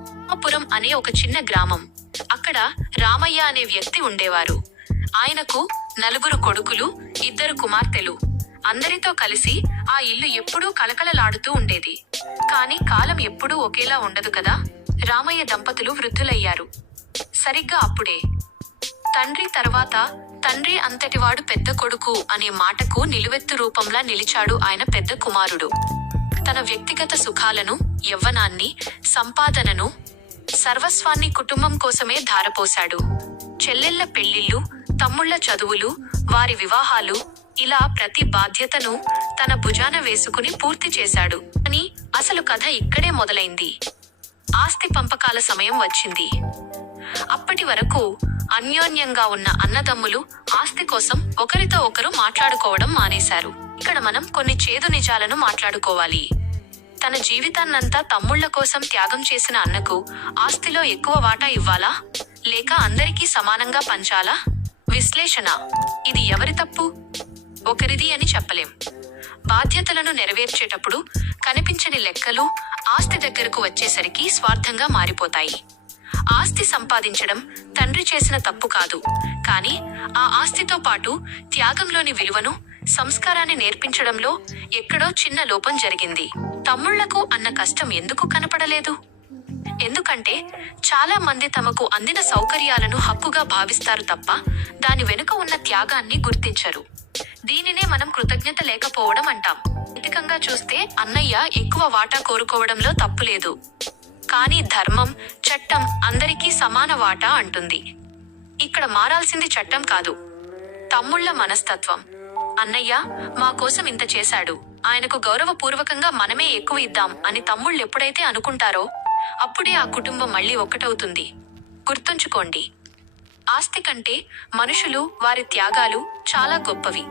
రామాపురం అనే ఒక చిన్న గ్రామం. అక్కడ రామయ్య అనే వ్యక్తి ఉండేవారు. ఆయనకు 4 కొడుకులు, 2 కుమార్తెలు. అందరితో కలిసి ఆ ఇల్లు ఎప్పుడూ కలకలలాడుతూ ఉండేది. కాని కాలం ఎప్పుడూ ఒకేలా ఉండదు కదా. రామయ్య దంపతులు వృద్ధులయ్యారు. సరిగ్గా అప్పుడే తండ్రి తర్వాత తండ్రి అంతటివాడు పెద్ద కొడుకు అనే మాటకు నిలువెత్తు రూపంలా నిలిచాడు ఆయన పెద్ద కుమారుడు. తన వ్యక్తిగత సుఖాలను, యవ్వనాన్ని, సంపాదనను, సర్వస్వాన్ని కుటుంబం కోసమే ధారపోశాడు. చెల్లెళ్ల పెళ్లిళ్లు, తమ్ముళ్ల చదువులు, వారి వివాహాలు, ఇలా ప్రతి బాధ్యతను తన భుజాన వేసుకుని పూర్తి చేశాడు. అని అసలు కథ ఇక్కడే మొదలైంది. ఆస్తి పంపకాల సమయం వచ్చింది. అప్పటి వరకు అన్యోన్యంగా ఉన్న అన్నదమ్ములు ఆస్తి కోసం ఒకరితో ఒకరు మాట్లాడుకోవడం మానేశారు. ఇక్కడ మనం కొన్ని చేదు నిజాలను మాట్లాడుకోవాలి. తన జీవితాన్నంతా తమ్ముళ్ల కోసం త్యాగం చేసిన అన్నకు ఆస్తిలో ఎక్కువ వాటా ఇవ్వాలా, లేక అందరికీ సమానంగా పంచాలా? విశ్లేషణ: ఇది ఎవరి తప్పు? ఒకరిది అని చెప్పలేం. బాధ్యతలను నెరవేర్చేటప్పుడు కనిపించని లెక్కలు ఆస్తి దగ్గరకు వచ్చేసరికి స్వార్థంగా మారిపోతాయి. ఆస్తి సంపాదించడం తండ్రి చేసిన తప్పు కాదు, కానీ ఆ ఆస్తితో పాటు త్యాగంలోని విలువను, సంస్కారాన్ని నేర్పించడంలో ఎక్కడో చిన్న లోపం జరిగింది. తమ్ముళ్లకు అన్న కష్టం ఎందుకు కనపడలేదు? ఎందుకంటే చాలా మంది తమకు అందిన సౌకర్యాలను హక్కుగా భావిస్తారు తప్ప దాని వెనుక ఉన్న త్యాగాన్ని గుర్తించరు. దీనినే మనం కృతజ్ఞత లేకపోవడం అంటాం. నైతికంగా చూస్తే అన్నయ్య ఎక్కువ వాటా కోరుకోవడంలో తప్పులేదు. కానీ ధర్మం, చట్టం అందరికీ సమాన వాటా అంటుంది. ఇక్కడ మారాల్సింది చట్టం కాదు, తమ్ముళ్ల మనస్తత్వం. అన్నయ్య మా కోసం ఇంత చేశాడు, ఆయనకు గౌరవపూర్వకంగా మనమే ఎక్కువ ఇద్దాం అని తమ్ముళ్ళు ఎప్పుడైతే అనుకుంటారో అప్పుడే ఆ కుటుంబం మళ్ళీ ఒక్కటవుతుంది. గుర్తుంచుకోండి, ఆస్తి కంటే మనుషులు, వారి త్యాగాలు చాలా గొప్పవి.